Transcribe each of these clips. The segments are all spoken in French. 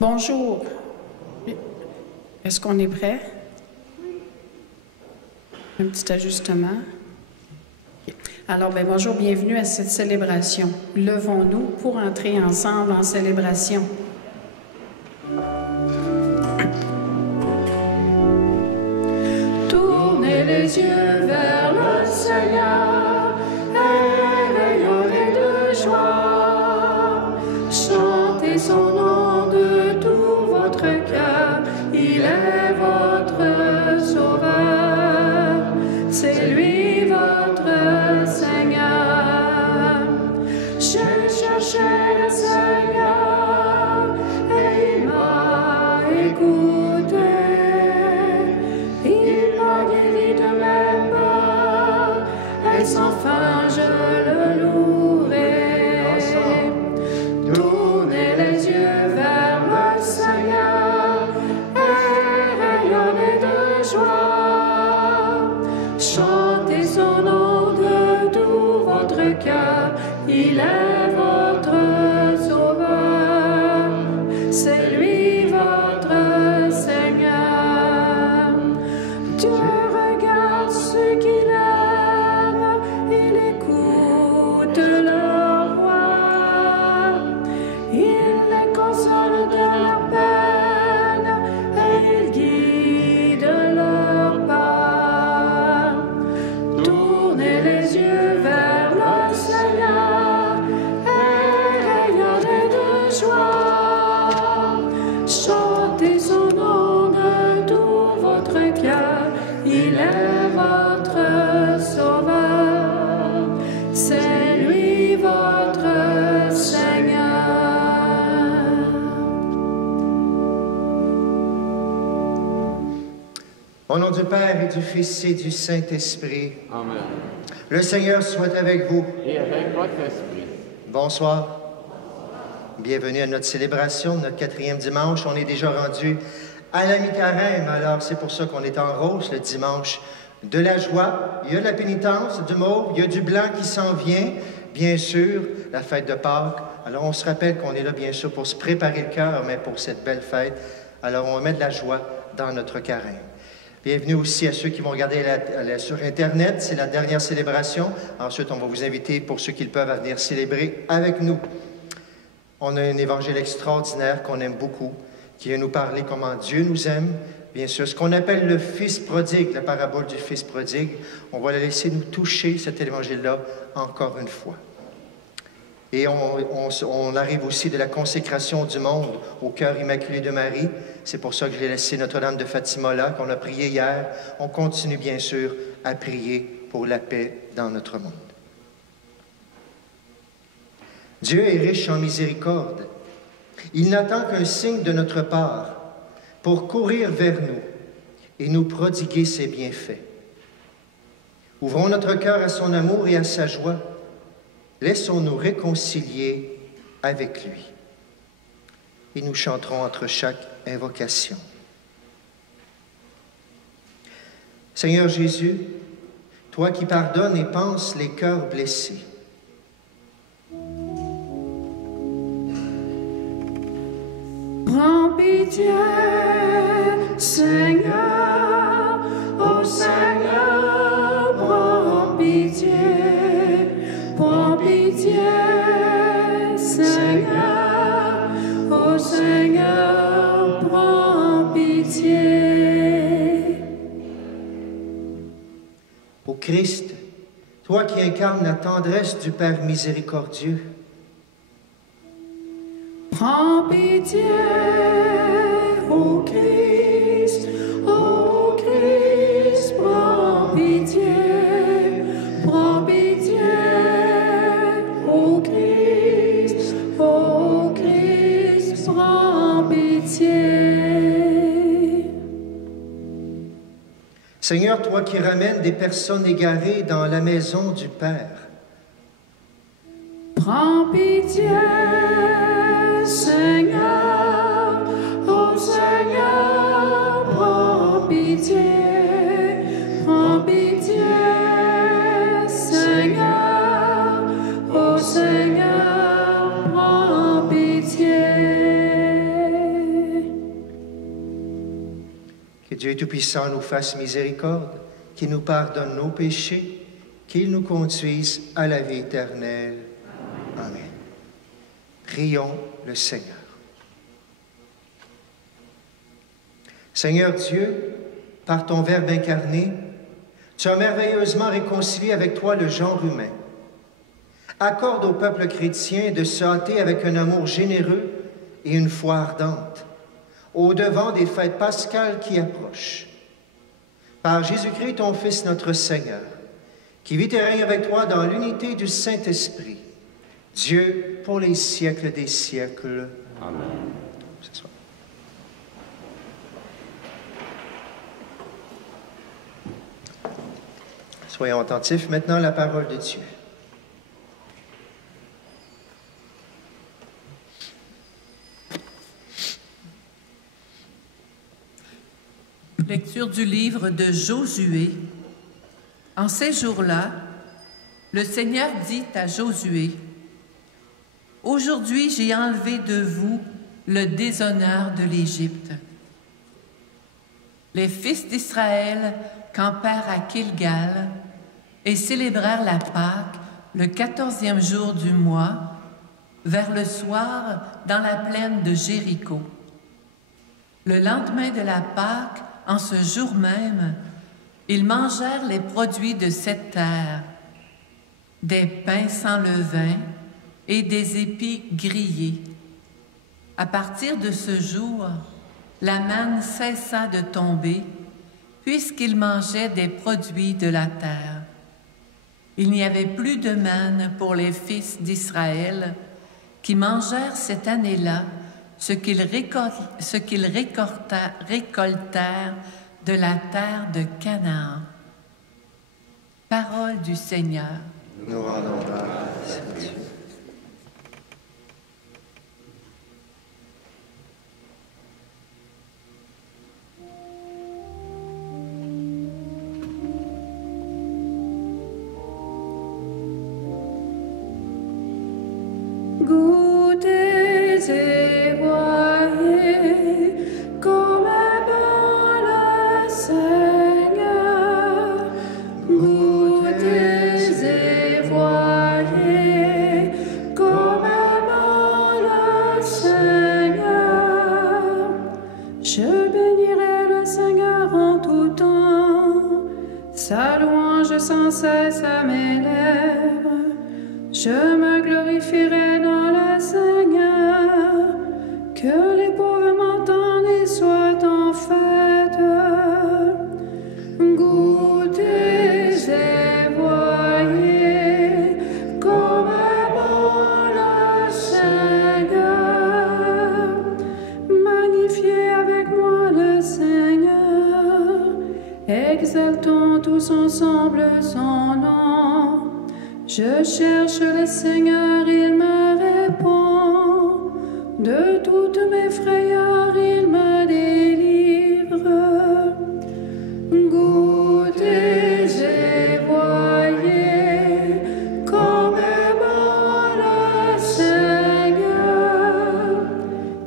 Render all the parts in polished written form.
Bonjour. Est-ce qu'on est prêt? Un petit ajustement. Alors, bonjour, bienvenue à cette célébration. Levons-nous pour entrer ensemble en célébration. Tournez les yeux vers le Seigneur et rayonnez de joie. Chantez son nom de tout votre cœur. Il est votre Sauveur. C'est lui votre Seigneur. J'ai cherché le Seigneur et il m'a écouté. Il m'a guéri de mes peurs et sans fin je le louerai. Tournez les yeux vers le Seigneur et rayonnez de joie. Chantez son nom de tout votre cœur. Il est votre Sauveur. C'est lui votre Seigneur. Dieu regarde ceux qu'il aime. Il écoute leur voix. Il les console de leur peine et il guide leur pas. Tournez les yeux vers le Seigneur et rayonnez de joie. Chantez son nom de tout votre cœur. Il est votre Sauveur. C'est lui votre Seigneur. Au nom du Père et du Fils et du Saint-Esprit, Amen. le Seigneur soit avec vous. Et avec votre esprit. Bonsoir. Bienvenue à notre célébration, notre 4e dimanche. On est déjà rendu à la mi-carême, alors c'est pour ça qu'on est en rose le dimanche de la joie. Il y a de la pénitence, du mauve, il y a du blanc qui s'en vient, bien sûr, la fête de Pâques. Alors on se rappelle qu'on est là, bien sûr, pour se préparer le cœur, mais pour cette belle fête. Alors on va mettre de la joie dans notre carême. Bienvenue aussi à ceux qui vont regarder sur Internet. C'est la dernière célébration. Ensuite, on va vous inviter, pour ceux qui le peuvent, à venir célébrer avec nous. On a un évangile extraordinaire qu'on aime beaucoup, qui vient nous parler comment Dieu nous aime. Bien sûr, ce qu'on appelle le Fils prodigue, la parabole du Fils prodigue. On va la laisser nous toucher, cet évangile-là, encore une fois. Et on arrive aussi de la consécration du monde au cœur immaculé de Marie. C'est pour ça que j'ai laissé Notre-Dame de Fatima là, qu'on a prié hier. On continue bien sûr à prier pour la paix dans notre monde. Dieu est riche en miséricorde. Il n'attend qu'un signe de notre part pour courir vers nous et nous prodiguer ses bienfaits. Ouvrons notre cœur à son amour et à sa joie. Laissons-nous réconcilier avec lui. Et nous chanterons entre chaque invocation. Seigneur Jésus, toi qui pardonnes et penses les cœurs blessés, Prends pitié, Seigneur, ô Seigneur, prends pitié, Seigneur, ô Seigneur, prends pitié. ô Christ, toi qui incarnes la tendresse du Père miséricordieux, Prends pitié, ô Christ, prends pitié, ô Christ, prends pitié. Seigneur, toi qui ramènes des personnes égarées dans la maison du Père, Prends pitié, Seigneur, ô Seigneur, prends pitié, Seigneur, ô Seigneur, prends pitié. Dieu Tout-Puissant nous fasse miséricorde, qu'il nous pardonne nos péchés, qu'il nous conduise à la vie éternelle. Amen. Prions le Seigneur. Seigneur Dieu, par ton Verbe incarné, tu as merveilleusement réconcilié avec toi le genre humain. Accorde au peuple chrétien de se hâter avec un amour généreux et une foi ardente, au-devant des fêtes pascales qui approchent. Par Jésus-Christ, ton Fils, notre Seigneur, qui vit et règne avec toi dans l'unité du Saint-Esprit, Dieu pour les siècles des siècles. Amen. Soyons attentifs maintenant à la parole de Dieu. Lecture du livre de Josué. En ces jours-là, le Seigneur dit à Josué, « Aujourd'hui, j'ai enlevé de vous le déshonneur de l'Égypte. » Les fils d'Israël campèrent à Kilgal et célébrèrent la Pâque le 14e jour du mois, vers le soir, dans la plaine de Jéricho. Le lendemain de la Pâque, en ce jour même, ils mangèrent les produits de cette terre, des pains sans levain et des épis grillés. À partir de ce jour, la manne cessa de tomber, puisqu'ils mangeaient des produits de la terre. Il n'y avait plus de manne pour les fils d'Israël, qui mangèrent cette année-là ce qu'ils récoltèrent de la terre de Canaan. Parole du Seigneur. Nous rendons grâce à Dieu. Goûtez et voyez comme est bon le Seigneur. Goûtez et voyez comme est bon le Seigneur. Je bénirai le Seigneur en tout temps, sa louange sans cesse à mes lèvres. Je me glorifierai dans le Seigneur, que les pauvres m'entendent et soient en fête. Goûtez et voyez comme est bon le Seigneur. Magnifiez avec moi le Seigneur, exaltons tous ensemble son nom. Je cherche le Seigneur, il me répond. De toutes mes frayeurs, il me délivre. Goûtez et voyez comme est bon le Seigneur.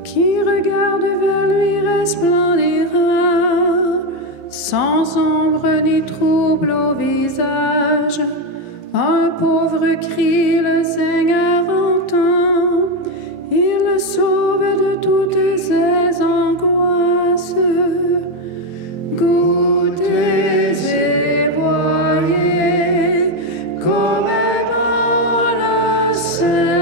Qui regarde vers lui resplendira, sans ombre ni trouble au visage. Un pauvre cri, le Seigneur entend, il le sauve de toutes ses angoisses. Goûtez et voyez comme est bon le Seigneur.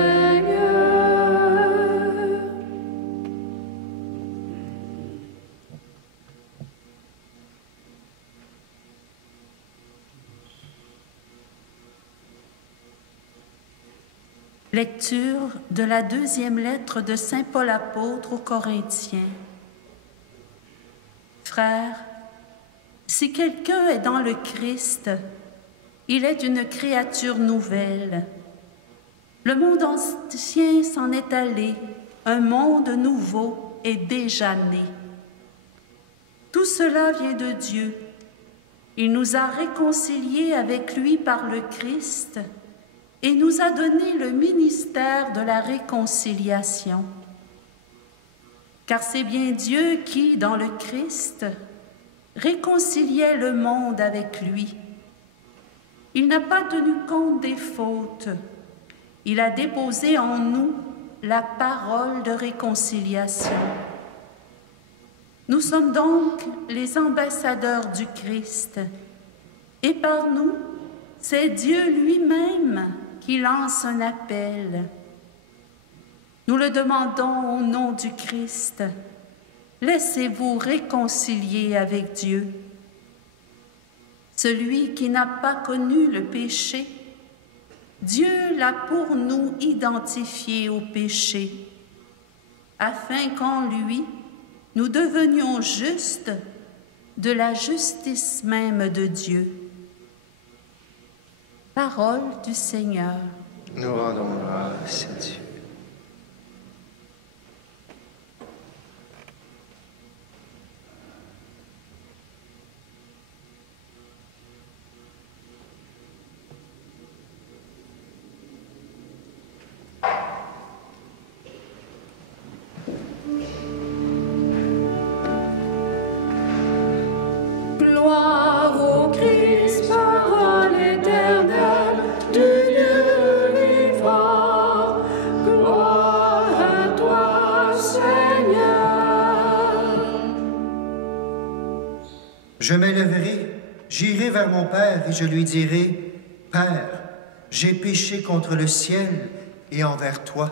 Lecture de la deuxième lettre de Saint Paul apôtre aux Corinthiens. Frères, si quelqu'un est dans le Christ, il est une créature nouvelle. Le monde ancien s'en est allé, un monde nouveau est déjà né. Tout cela vient de Dieu. Il nous a réconciliés avec lui par le Christ et nous a donné le ministère de la réconciliation. Car c'est bien Dieu qui, dans le Christ, réconciliait le monde avec lui. Il n'a pas tenu compte des fautes. Il a déposé en nous la parole de réconciliation. Nous sommes donc les ambassadeurs du Christ. Et par nous, c'est Dieu lui-même qui lance un appel. Nous le demandons au nom du Christ. Laissez-vous réconcilier avec Dieu. Celui qui n'a pas connu le péché, Dieu l'a pour nous identifié au péché, afin qu'en lui, nous devenions justes de la justice même de Dieu. Parole du Seigneur. Nous rendons grâce à Dieu. Je m'élèverai, j'irai vers mon Père et je lui dirai, « Père, j'ai péché contre le ciel et envers toi. »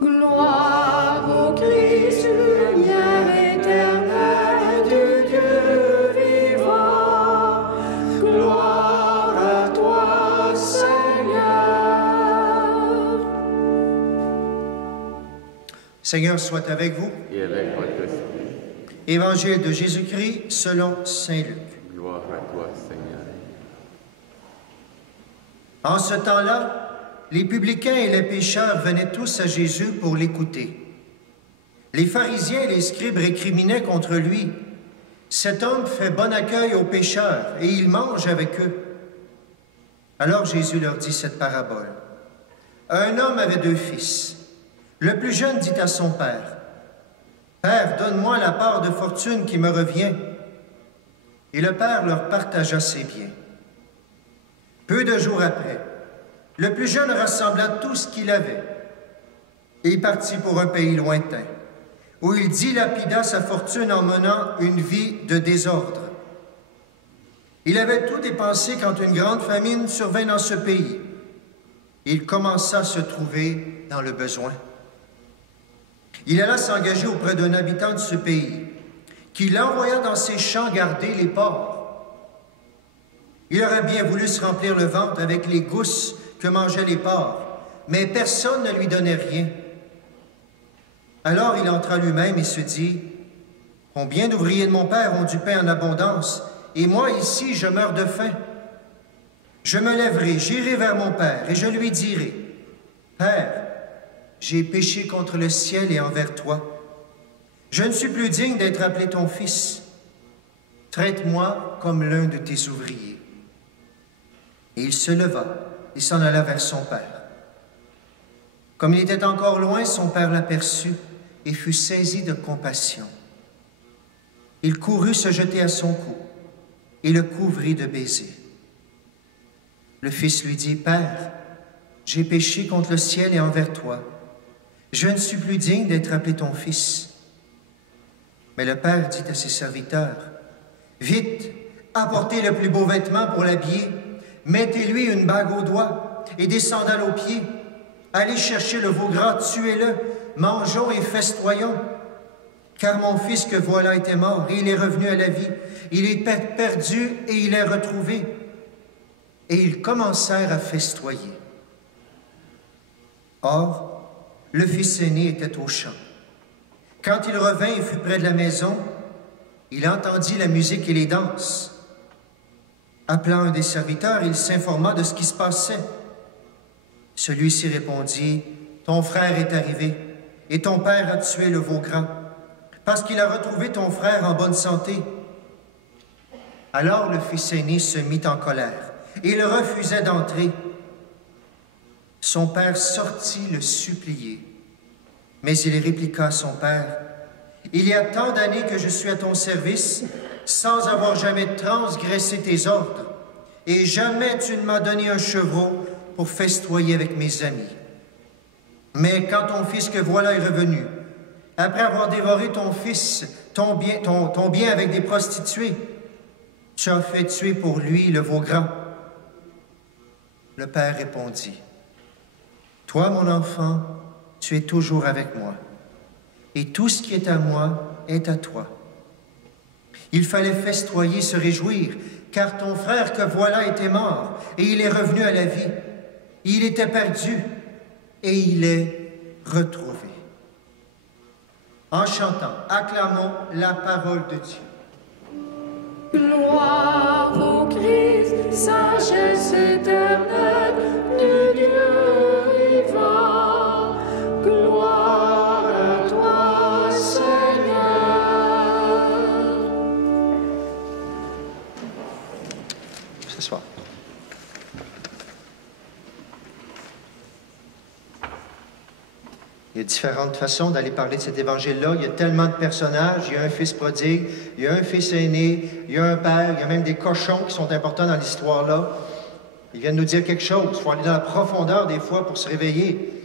Gloire au Christ, lumière éternelle du Dieu vivant. Gloire à toi, Seigneur. Seigneur soit avec vous. Et avec votre esprit. Évangile de Jésus-Christ selon saint Luc. Gloire à toi, Seigneur. En ce temps-là, les publicains et les pécheurs venaient tous à Jésus pour l'écouter. Les pharisiens et les scribes récriminaient contre lui. Cet homme fait bon accueil aux pécheurs et il mange avec eux. Alors Jésus leur dit cette parabole. Un homme avait 2 fils. Le plus jeune dit à son père, « Père, donne-moi la part de fortune qui me revient. » Et le père leur partagea ses biens. Peu de jours après, le plus jeune rassembla tout ce qu'il avait et partit pour un pays lointain, où il dilapida sa fortune en menant une vie de désordre. Il avait tout dépensé quand une grande famine survint dans ce pays. Il commença à se trouver dans le besoin. Il alla s'engager auprès d'un habitant de ce pays, qui l'envoya dans ses champs garder les porcs. Il aurait bien voulu se remplir le ventre avec les gousses que mangeaient les porcs, mais personne ne lui donnait rien. Alors il entra lui-même et se dit, « Combien d'ouvriers de mon père ont du pain en abondance, et moi ici je meurs de faim. Je me lèverai, j'irai vers mon père, et je lui dirai, « Père, j'ai péché contre le ciel et envers toi. Je ne suis plus digne d'être appelé ton fils. Traite-moi comme l'un de tes ouvriers. » Et il se leva et s'en alla vers son père. Comme il était encore loin, son père l'aperçut et fut saisi de compassion. Il courut se jeter à son cou et le couvrit de baisers. Le fils lui dit, « Père, j'ai péché contre le ciel et envers toi. Je ne suis plus digne d'être appelé ton fils. » Mais le père dit à ses serviteurs, « Vite, apportez le plus beau vêtement pour l'habiller, mettez-lui une bague au doigt et des sandales aux pieds. Allez chercher le veau gras, tuez-le, mangeons et festoyons. Car mon fils que voilà était mort et il est revenu à la vie. Il est perdu et il est retrouvé. » Et ils commencèrent à festoyer. Or, le fils aîné était au champ. Quand il revint et fut près de la maison, il entendit la musique et les danses. Appelant un des serviteurs, il s'informa de ce qui se passait. Celui-ci répondit, « Ton frère est arrivé, et ton père a tué le veau gras, parce qu'il a retrouvé ton frère en bonne santé. » Alors le fils aîné se mit en colère, et il refusait d'entrer. Son père sortit le supplier, mais il répliqua à son père, « Il y a tant d'années que je suis à ton service, sans avoir jamais transgressé tes ordres, et jamais tu ne m'as donné un chevreau pour festoyer avec mes amis. Mais quand ton fils que voilà est revenu, après avoir dévoré ton fils, ton bien avec des prostituées, tu as fait tuer pour lui le veau grand. Le père répondit, « Toi, mon enfant, tu es toujours avec moi, et tout ce qui est à moi est à toi. » Il fallait festoyer, se réjouir, car ton frère que voilà était mort, et il est revenu à la vie. Il était perdu, et il est retrouvé. En chantant, acclamons la parole de Dieu. Gloire au Christ, sagesse éternelle du Dieu vivant. Gloire à toi, Seigneur. Ce soir. Il y a différentes façons d'aller parler de cet évangile-là. Il y a tellement de personnages. Il y a un fils prodigue, il y a un fils aîné, il y a un père, il y a même des cochons qui sont importants dans l'histoire-là. Ils viennent nous dire quelque chose. Il faut aller dans la profondeur des fois pour se réveiller.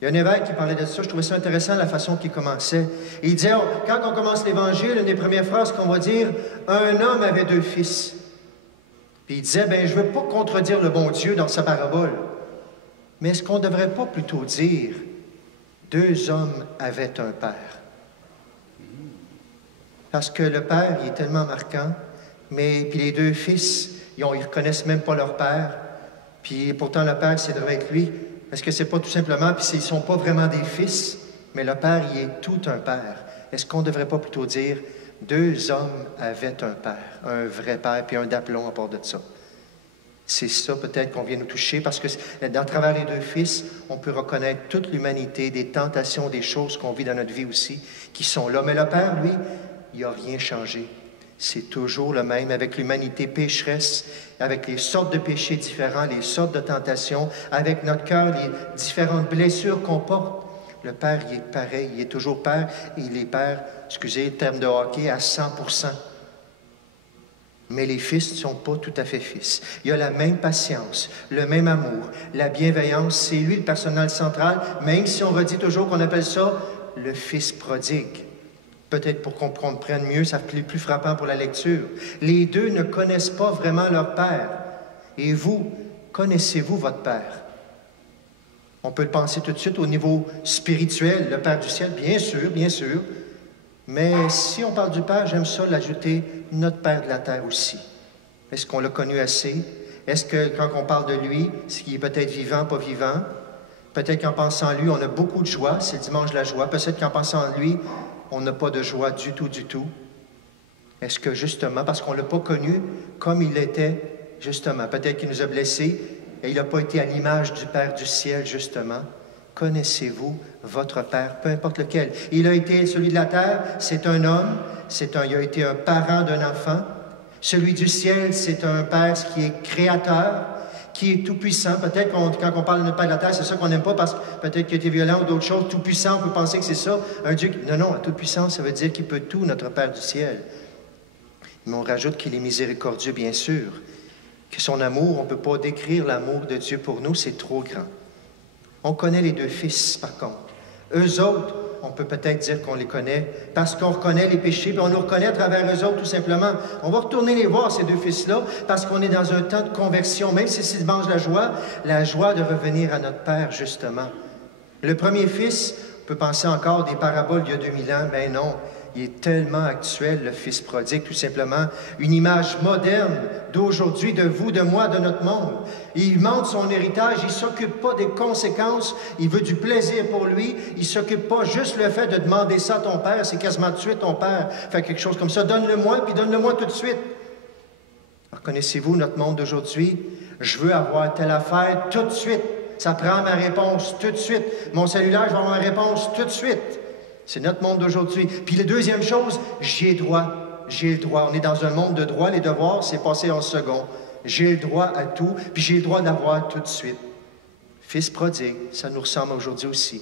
Il y a un évêque qui parlait de ça. Je trouvais ça intéressant, la façon qu'il commençait. Et il disait, quand on commence l'Évangile, une des premières phrases qu'on va dire, « Un homme avait 2 fils. » Puis il disait, « je ne veux pas contredire le bon Dieu dans sa parabole. Mais est-ce qu'on ne devrait pas plutôt dire, « 2 hommes avaient un père. » Parce que le père, il est tellement marquant, mais puis les 2 fils, ils ne reconnaissent même pas leur père. Puis pourtant, le père, c'est devrait être lui. Est-ce que c'est pas tout simplement, puis ils ne sont pas vraiment des fils, mais le père, il est tout un père. Est-ce qu'on ne devrait pas plutôt dire, 2 hommes avaient un père, un vrai père, puis un d'aplomb à part de ça? C'est ça peut-être qu'on vient nous toucher, parce que à travers les 2 fils, on peut reconnaître toute l'humanité, des tentations, des choses qu'on vit dans notre vie aussi, qui sont là. Mais le Père, lui, il n'a rien changé. C'est toujours le même, avec l'humanité pécheresse, avec les sortes de péchés différents, les sortes de tentations, avec notre cœur, les différentes blessures qu'on porte. Le Père, il est pareil, il est toujours Père, et il est Père, excusez le terme de hockey, à 100%. Mais les fils ne sont pas tout à fait fils. Il y a la même patience, le même amour, la bienveillance. C'est lui le personnage central, même si on redit toujours qu'on appelle ça le fils prodigue. Peut-être pour qu'on comprenne mieux, ça fait plus frappant pour la lecture. Les 2 ne connaissent pas vraiment leur père. Et vous, connaissez-vous votre père? On peut le penser tout de suite au niveau spirituel, le Père du ciel, bien sûr, bien sûr. Mais si on parle du Père, j'aime ça l'ajouter, notre Père de la terre aussi. Est-ce qu'on l'a connu assez? Est-ce que quand on parle de lui, c'est qu'il est peut-être vivant, pas vivant? Peut-être qu'en pensant à lui, on a beaucoup de joie, c'est le dimanche de la joie. Peut-être qu'en pensant à lui, on n'a pas de joie du tout, du tout. Est-ce que justement, parce qu'on ne l'a pas connu comme il était, justement, peut-être qu'il nous a blessés et il n'a pas été à l'image du Père du ciel, justement. Connaissez-vous votre Père, peu importe lequel? Il a été celui de la terre, c'est un homme, il a été un parent d'un enfant. Celui du ciel, c'est un Père qui est créateur, qui est tout-puissant. Peut-être quand on parle de notre Père de la terre, c'est ça qu'on n'aime pas parce que peut-être qu'il a été violent ou d'autres choses. Tout-puissant, on peut penser que c'est ça. Un Dieu qui... Non, tout-puissant, ça veut dire qu'il peut tout, notre Père du ciel. Mais on rajoute qu'il est miséricordieux, bien sûr. Que son amour, on ne peut pas décrire l'amour de Dieu pour nous, c'est trop grand. On connaît les 2 fils, par contre. Eux autres, on peut peut-être dire qu'on les connaît parce qu'on reconnaît les péchés, puis on nous reconnaît à travers eux autres, tout simplement. On va retourner les voir, ces 2 fils-là, parce qu'on est dans un temps de conversion, même si c'est dimanche la joie de revenir à notre Père, justement. Le premier fils, on peut penser encore des paraboles d'il y a 2000 ans, mais non, il est tellement actuel, le fils prodigue, tout simplement. Une image moderne d'aujourd'hui, de vous, de moi, de notre monde. Il montre son héritage, il ne s'occupe pas des conséquences, il veut du plaisir pour lui, il ne s'occupe pas juste le fait de demander ça à ton père, c'est quasiment tuer ton père, faire quelque chose comme ça. Donne-le-moi, puis donne-le-moi tout de suite. Alors, connaissez-vous notre monde d'aujourd'hui? Je veux avoir telle affaire tout de suite. Ça prend ma réponse tout de suite. Mon cellulaire, je vais avoir ma réponse tout de suite. C'est notre monde d'aujourd'hui. Puis la deuxième chose, j'ai droit. J'ai le droit. On est dans un monde de droit. Les devoirs, c'est passé en second. J'ai le droit à tout, puis j'ai le droit d'avoir tout de suite. Fils prodigue, ça nous ressemble aujourd'hui aussi.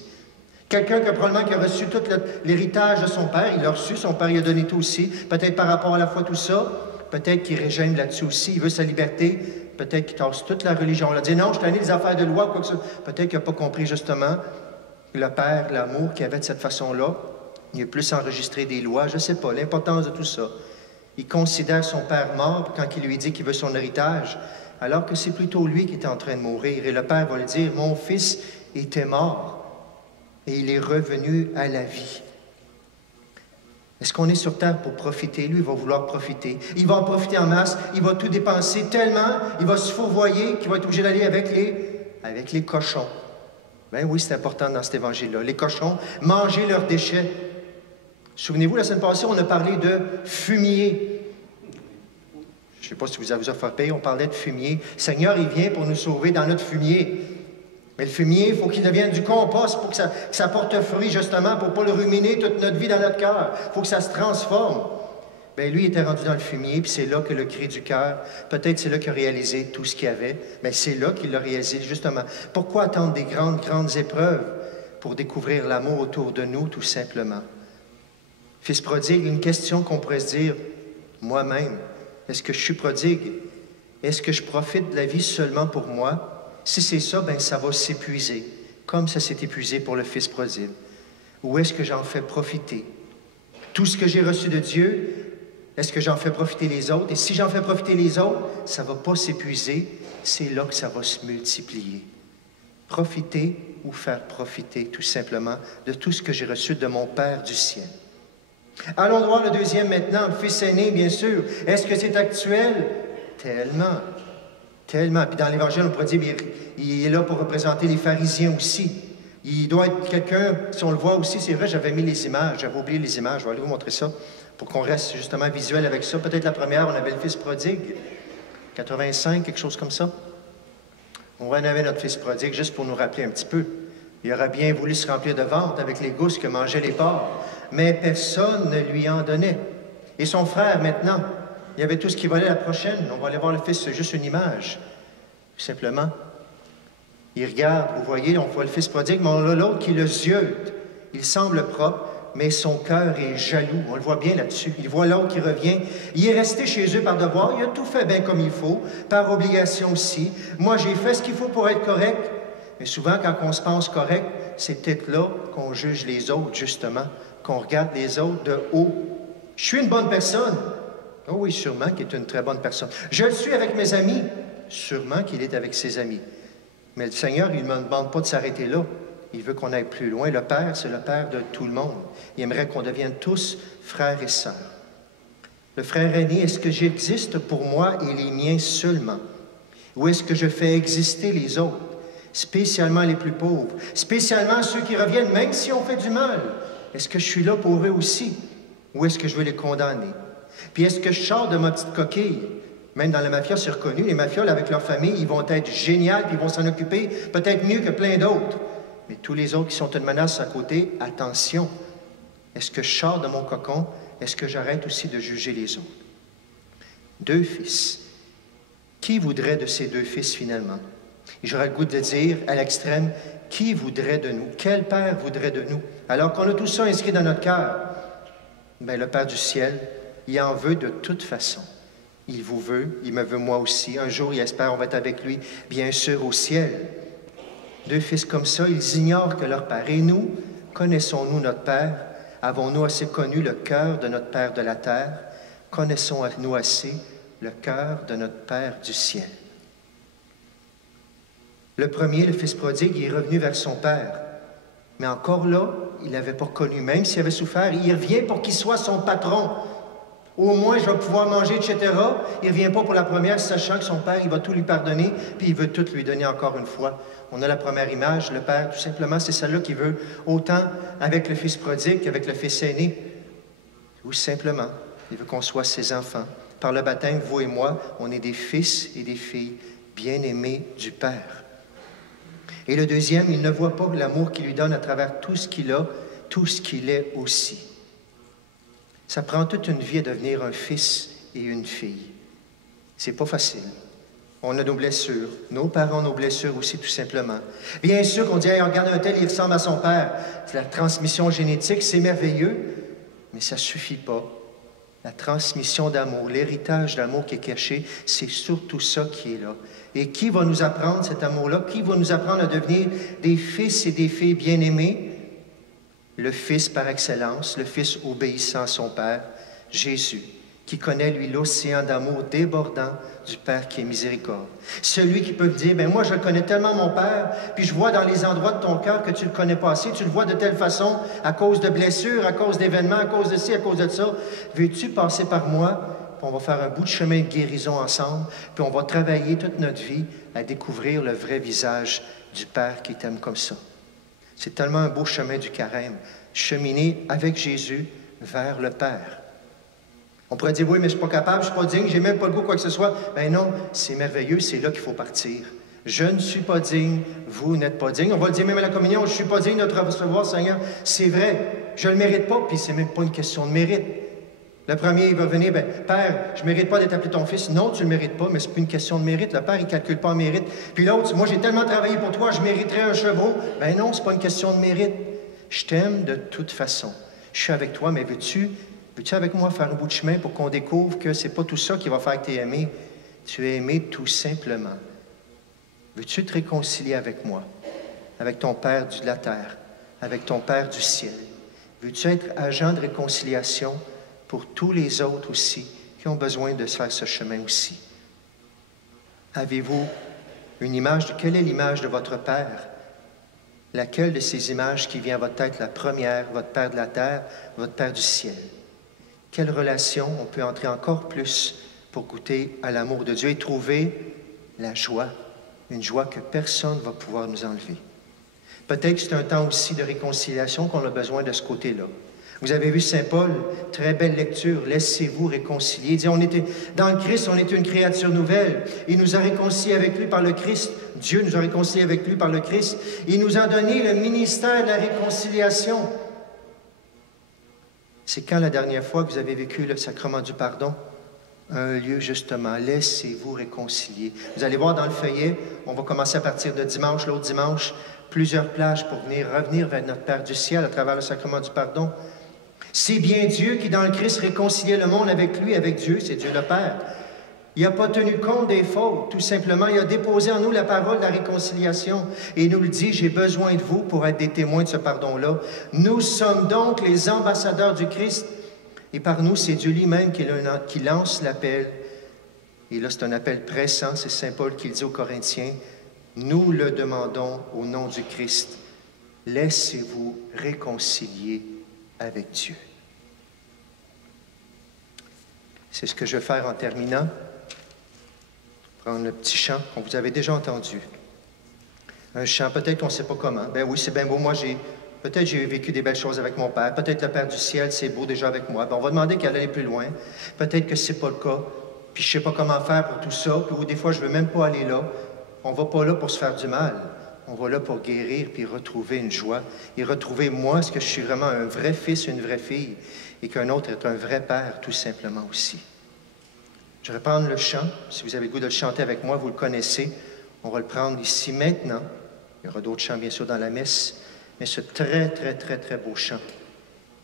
Quelqu'un qui a reçu tout l'héritage de son père, il l'a reçu, son père lui a donné tout aussi, peut-être par rapport à la foi, tout ça, peut-être qu'il régime là-dessus aussi, il veut sa liberté, peut-être qu'il tasse toute la religion. Il a dit non, je t'en ai des affaires de loi, quoi que ce soit. Peut-être qu'il n'a pas compris justement le père, l'amour qu'il avait de cette façon-là. Il a plus enregistré des lois, je ne sais pas, l'importance de tout ça. Il considère son père mort quand il lui dit qu'il veut son héritage, alors que c'est plutôt lui qui est en train de mourir. Et le père va lui dire, mon fils était mort et il est revenu à la vie. Est-ce qu'on est sur terre pour profiter? Lui, il va vouloir profiter. Il va en profiter en masse, il va tout dépenser tellement, il va se fourvoyer qu'il va être obligé d'aller avec les cochons. Ben oui, c'est important dans cet évangile-là. Les cochons, manger leurs déchets. Souvenez-vous, la semaine passée, on a parlé de fumier. Je ne sais pas si vous avez frappé, on parlait de fumier. Le Seigneur, il vient pour nous sauver dans notre fumier. Mais le fumier, il faut qu'il devienne du compost pour que ça porte fruit, justement, pour ne pas le ruminer toute notre vie dans notre cœur. Il faut que ça se transforme. Bien, lui, il était rendu dans le fumier, puis c'est là que le cri du cœur, peut-être c'est là qu'il a réalisé tout ce qu'il y avait, mais c'est là qu'il l'a réalisé, justement. Pourquoi attendre des grandes épreuves pour découvrir l'amour autour de nous, tout simplement? Fils prodigue, une question qu'on pourrait se dire, moi-même, est-ce que je suis prodigue? Est-ce que je profite de la vie seulement pour moi? Si c'est ça, bien, ça va s'épuiser, comme ça s'est épuisé pour le Fils prodigue. Ou est-ce que j'en fais profiter? Tout ce que j'ai reçu de Dieu, est-ce que j'en fais profiter les autres? Et si j'en fais profiter les autres, ça ne va pas s'épuiser, c'est là que ça va se multiplier. Profiter ou faire profiter, tout simplement, de tout ce que j'ai reçu de mon Père du ciel. Allons voir le deuxième maintenant, le Fils aîné, bien sûr. Est-ce que c'est actuel? Tellement. Tellement. Puis dans l'Évangile, on pourrait dire, il est là pour représenter les pharisiens aussi. Il doit être quelqu'un, si on le voit aussi, c'est vrai, j'avais mis les images, j'avais oublié les images, je vais aller vous montrer ça, pour qu'on reste justement visuel avec ça. Peut-être la première, on avait le Fils prodigue, 85, quelque chose comme ça. On en avait notre Fils prodigue, juste pour nous rappeler un petit peu. Il aurait bien voulu se remplir de ventre avec les gousses que mangeaient les porcs, mais personne ne lui en donnait. Et son frère, maintenant, il y avait tout ce qui volait la prochaine. On va aller voir le Fils, c'est juste une image, tout simplement. Il regarde, vous voyez, on voit le Fils prodigue, mais on a l'autre qui le ziote. Il semble propre, mais son cœur est jaloux. On le voit bien là-dessus. Il voit l'autre qui revient. Il est resté chez eux par devoir. Il a tout fait bien comme il faut, par obligation aussi. Moi, j'ai fait ce qu'il faut pour être correct. Mais souvent, quand on se pense correct, c'est peut-être là qu'on juge les autres, justement, qu'on regarde les autres de haut. Je suis une bonne personne. Oh oui, sûrement qu'il est une très bonne personne. Je le suis avec mes amis. Sûrement qu'il est avec ses amis. Mais le Seigneur, il ne me demande pas de s'arrêter là. Il veut qu'on aille plus loin. Le Père, c'est le Père de tout le monde. Il aimerait qu'on devienne tous frères et sœurs. Le frère aîné, est-ce que j'existe pour moi et les miens seulement? Ou est-ce que je fais exister les autres, spécialement les plus pauvres, spécialement ceux qui reviennent, même si on fait du mal? Est-ce que je suis là pour eux aussi? Ou est-ce que je veux les condamner? Puis est-ce que je sors de ma petite coquille? Même dans la mafia, c'est reconnu, les mafias, avec leur famille, ils vont être géniaux, puis ils vont s'en occuper peut-être mieux que plein d'autres. Mais tous les autres qui sont une menace à côté, attention. Est-ce que je sors de mon cocon? Est-ce que j'arrête aussi de juger les autres? Deux fils. Qui voudrait de ces deux fils, finalement? Et j'aurais le goût de dire, à l'extrême, qui voudrait de nous? Quel père voudrait de nous? Alors qu'on a tout ça inscrit dans notre cœur. Bien, le Père du ciel, il en veut de toute façon. Il vous veut, il me veut moi aussi. Un jour, il espère, on va être avec lui, bien sûr, au ciel. Deux fils comme ça, ils ignorent que leur Père. Et nous, connaissons-nous notre Père? Avons-nous assez connu le cœur de notre Père de la terre? Connaissons-nous assez le cœur de notre Père du ciel? Le premier, le Fils prodigue, il est revenu vers son Père. Mais encore là, il n'avait pas connu, même s'il avait souffert, il revient pour qu'il soit son patron. Au moins, je vais pouvoir manger, etc. Il ne revient pas pour la première, sachant que son Père, il va tout lui pardonner, puis il veut tout lui donner encore une fois. On a la première image, le Père, tout simplement, c'est celle-là qu'il veut, autant avec le Fils prodigue qu'avec le Fils aîné. Ou simplement, il veut qu'on soit ses enfants. Par le baptême, vous et moi, on est des fils et des filles bien-aimés du Père. Et le deuxième, il ne voit pas l'amour qu'il lui donne à travers tout ce qu'il a, tout ce qu'il est aussi. Ça prend toute une vie à devenir un fils et une fille. C'est pas facile. On a nos blessures. Nos parents ont nos blessures aussi, tout simplement. Bien sûr qu'on dit, hey, regarde un tel, il ressemble à son père. C'est la transmission génétique, c'est merveilleux, mais ça ne suffit pas. La transmission d'amour, l'héritage d'amour qui est caché, c'est surtout ça qui est là. Et qui va nous apprendre cet amour-là? Qui va nous apprendre à devenir des fils et des filles bien-aimés? Le Fils par excellence, le Fils obéissant à son Père, Jésus, qui connaît, lui, l'océan d'amour débordant du Père qui est miséricorde. Celui qui peut dire, bien moi, je connais tellement mon Père, puis je vois dans les endroits de ton cœur que tu ne le connais pas assez, tu le vois de telle façon, à cause de blessures, à cause d'événements, à cause de ci, à cause de ça. Veux-tu passer par moi? Puis on va faire un bout de chemin de guérison ensemble, puis on va travailler toute notre vie à découvrir le vrai visage du Père qui t'aime comme ça. C'est tellement un beau chemin du carême, cheminer avec Jésus vers le Père. On pourrait dire, oui, mais je ne suis pas capable, je ne suis pas digne, je n'ai même pas le goût, quoi que ce soit. Ben non, c'est merveilleux, c'est là qu'il faut partir. Je ne suis pas digne, vous n'êtes pas digne. On va le dire même à la communion, je ne suis pas digne de te recevoir, Seigneur. C'est vrai, je ne le mérite pas, puis ce n'est même pas une question de mérite. Le premier, il va venir, bien, Père, je ne mérite pas d'être appelé ton fils. Non, tu ne le mérites pas, mais ce n'est plus une question de mérite. Le Père, il ne calcule pas en mérite. Puis l'autre, moi, j'ai tellement travaillé pour toi, je mériterais un chevreau. Ben non, ce n'est pas une question de mérite. Je t'aime de toute façon. Je suis avec toi, mais veux-tu avec moi faire un bout de chemin pour qu'on découvre que ce n'est pas tout ça qui va faire que tu es aimé? Tu es aimé tout simplement. Veux-tu te réconcilier avec moi, avec ton Père de la terre, avec ton Père du ciel? Veux-tu être agent de réconciliation pour tous les autres aussi, qui ont besoin de faire ce chemin aussi? Avez-vous une image de quelle est l'image de votre Père? Laquelle de ces images qui vient à votre tête, la première, votre Père de la terre, votre Père du ciel? Quelle relation on peut entrer encore plus pour goûter à l'amour de Dieu et trouver la joie, une joie que personne ne va pouvoir nous enlever. Peut-être que c'est un temps aussi de réconciliation qu'on a besoin de ce côté-là. Vous avez vu Saint Paul, très belle lecture, « Laissez-vous réconcilier ». Il dit, dans le Christ, on est une créature nouvelle. Il nous a réconciliés avec lui par le Christ. Dieu nous a réconciliés avec lui par le Christ. Il nous a donné le ministère de la réconciliation. C'est quand la dernière fois que vous avez vécu le sacrement du pardon? Un lieu, justement, laissez-vous réconcilier. Vous allez voir dans le feuillet, on va commencer à partir de dimanche, l'autre dimanche, plusieurs plages pour revenir vers notre Père du ciel à travers le sacrement du pardon. C'est bien Dieu qui, dans le Christ, réconciliait le monde avec lui, avec Dieu, c'est Dieu le Père. Il n'a pas tenu compte des fautes, tout simplement. Il a déposé en nous la parole de la réconciliation. Et il nous le dit, j'ai besoin de vous pour être des témoins de ce pardon-là. Nous sommes donc les ambassadeurs du Christ. Et par nous, c'est Dieu lui-même qui lance l'appel. Et là, c'est un appel pressant, c'est Saint Paul qui le dit aux Corinthiens. Nous le demandons au nom du Christ. Laissez-vous réconcilier avec Dieu. C'est ce que je vais faire en terminant. Prendre le petit chant qu'on vous avait déjà entendu. Un chant, peut-être qu'on ne sait pas comment. Ben oui, c'est bien beau. Moi, peut-être j'ai vécu des belles choses avec mon Père. Peut-être le Père du ciel, c'est beau déjà avec moi. Ben, on va demander qu'elle aille plus loin. Peut-être que ce n'est pas le cas. Puis je ne sais pas comment faire pour tout ça. Puis des fois, je ne veux même pas aller là. On ne va pas là pour se faire du mal. On va là pour guérir puis retrouver une joie. Et retrouver moi, est-ce que je suis vraiment un vrai fils, une vraie fille? Et qu'un autre est un vrai père, tout simplement aussi. Je vais prendre le chant. Si vous avez le goût de le chanter avec moi, vous le connaissez. On va le prendre ici maintenant. Il y aura d'autres chants, bien sûr, dans la messe. Mais ce très, très, très, très beau chant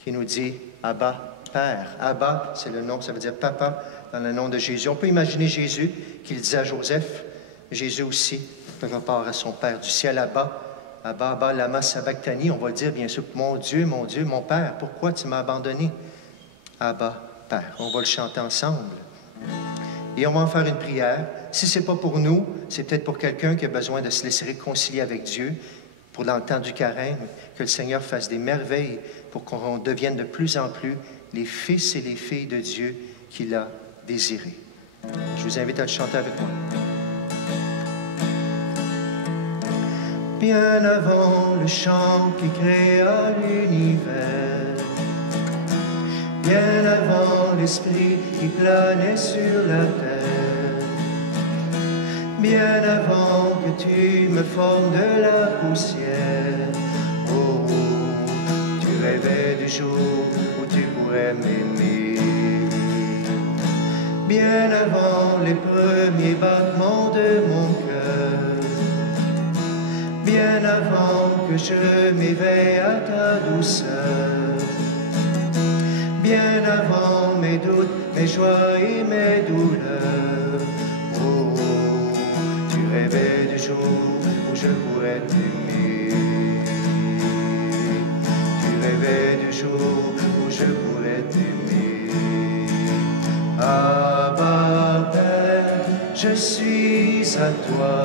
qui nous dit « Abba, Père ». Abba, c'est le nom, ça veut dire « Papa » dans le nom de Jésus. On peut imaginer Jésus qui le disait à Joseph. Jésus aussi, par rapport à son Père du ciel, Abba. Abba, Abba, lama sabachthani. On va le dire, bien sûr, « Mon Dieu, mon Père, pourquoi tu m'as abandonné? » Abba, Père. On va le chanter ensemble. Et on va en faire une prière. Si ce n'est pas pour nous, c'est peut-être pour quelqu'un qui a besoin de se laisser réconcilier avec Dieu, pour dans le temps du carême, que le Seigneur fasse des merveilles pour qu'on devienne de plus en plus les fils et les filles de Dieu qu'il a désirés. Je vous invite à le chanter avec moi. Bien avant le chant qui créa l'univers, bien avant l'esprit qui planait sur la terre, bien avant que tu me formes de la poussière, oh, tu rêvais du jour où tu pourrais m'aimer. Bien avant les premiers battements de de mon cœur. Bien avant que je m'éveille à ta douceur, bien avant mes doutes, mes joies et mes douleurs. Oh, tu rêvais du jour où je pourrais t'aimer. Tu rêvais du jour où je pourrais t'aimer. Abba, Père, je suis à toi.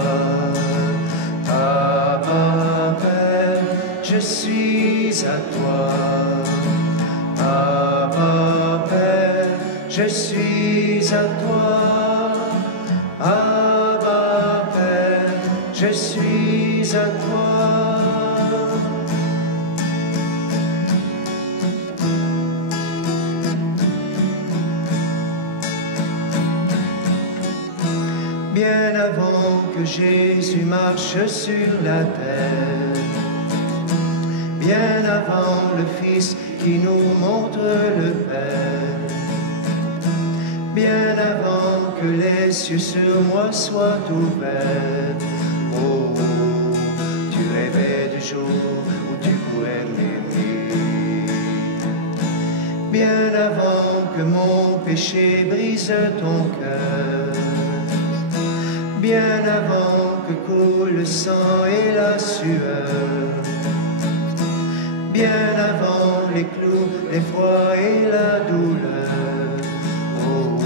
Abba, Père, je suis à toi. Abba, Père, je suis à toi. Abba, Père, je suis à toi. Bien avant que Jésus marche sur la terre, bien avant le Fils qui nous montre le Père, bien avant que les cieux sur moi soient ouverts. Oh, tu rêvais du jour où tu pourrais m'aimer. Bien avant que mon péché brise ton cœur, bien avant que coule le sang et la sueur, bien avant les clous, l'effroi et la douleur. Oh,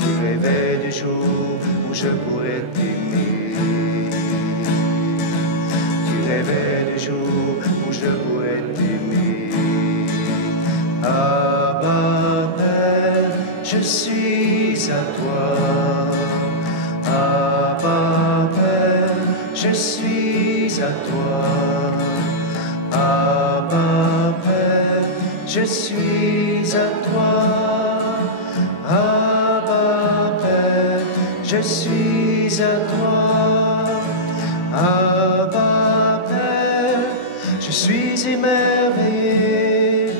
tu rêvais du jour où je pourrais t'aimer. Tu rêvais du jour où je pourrais t'aimer. Abba, Père, je suis à toi. Abba, Père, je suis à toi. Abba, Père, je suis à toi. Abba, Père, je suis à toi. Abba, Père, je suis émerveillé,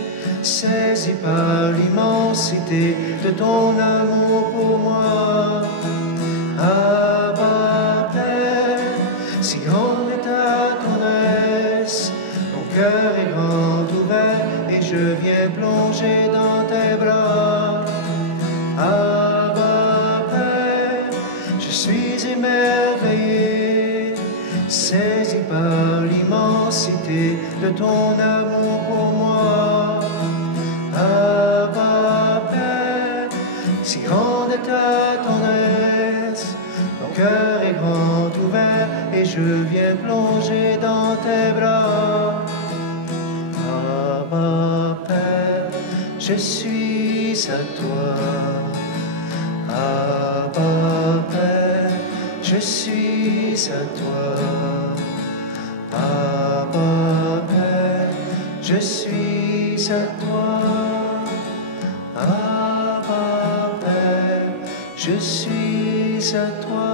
saisi par l'immensité de ton amour pour moi. Abba, Père, si grande est ta tendresse, mon cœur est grand ouvert et je viens plonger dans tes bras. Abba, Père, je suis émerveillé, saisi par l'immensité de ton amour pour moi. Abba, Père, si grande est ta tendresse, mon cœur est grand ouvert et je viens plonger dans tes bras. Abba, Père, je suis à toi. Abba, Père, je suis à toi. Abba, Père, je suis à toi. Abba, Père, je suis à toi.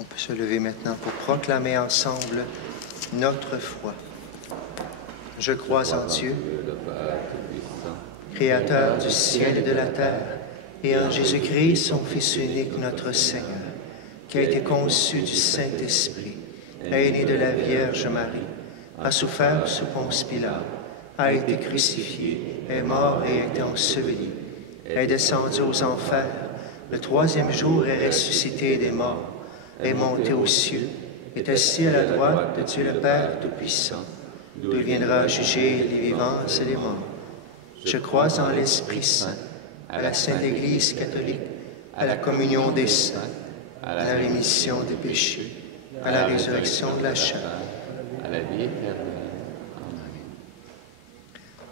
On peut se lever maintenant pour proclamer ensemble notre foi. Je crois en Dieu, Créateur du ciel et de la terre, et en Jésus-Christ, son Fils unique, notre Seigneur, qui a été conçu du Saint-Esprit, est né de la Vierge Marie, a souffert sous Ponce Pilate, a été crucifié, est mort et a été enseveli, est descendu aux enfers, le troisième jour est ressuscité des morts, est monté aux cieux, est assis à la droite de Dieu le Père Tout-Puissant, d'où il viendra juger les vivants et les morts. Je crois en l'Esprit Saint, à la Sainte Église catholique, à la communion des saints, à la rémission des péchés, à la résurrection de la chair, à la vie éternelle. Amen.